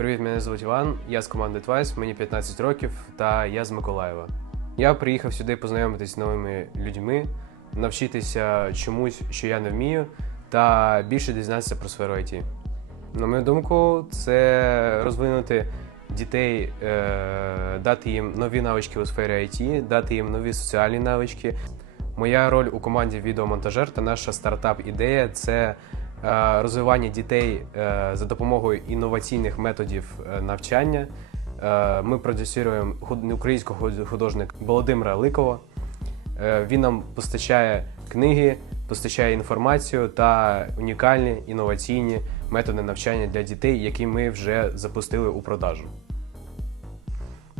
Привіт, мене звуть Іван. Я з команди Twice, мені 15 років та я з Миколаєва. Я приїхав сюди познайомитись з новими людьми, навчитися чомусь, що я не вмію, та більше дізнатися про сферу IT. На мою думку, це розвинути дітей, е, дати їм нові навички у сфері IT, дати їм нові соціальні навички. Моя роль у команді відеомонтажер та наша стартап-ідея це розвивання дітей е, за допомогою інноваційних методів е, навчання. Е, Ми продюсуємо українського художника Володимира Ликова. Е, Він нам постачає книги, постачає інформацію та унікальні інноваційні методи навчання для дітей, які ми вже запустили у продажу.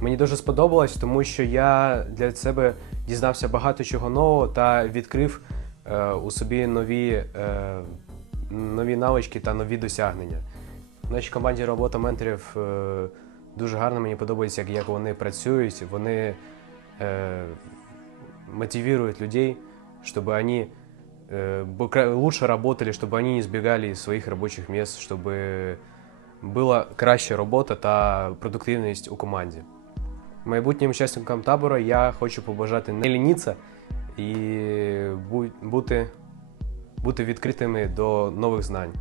Мені дуже сподобалось, тому що я для себе дізнався багато чого нового та відкрив е, у собі нові, е, нові навички та нові досягнення. В нашій команді робота менторів е, дуже гарно. Мені подобається, як, як вони працюють. Вони е, мотивируют людей, чтобы они э, бы кра- лучше работали, чтобы они не сбегали из своїх робочих місць, щоб була краща робота та продуктивність у команді. Майбутнім учасникам табору я хочу побажати не лінітися і бу- бути, бути відкритими до нових знань.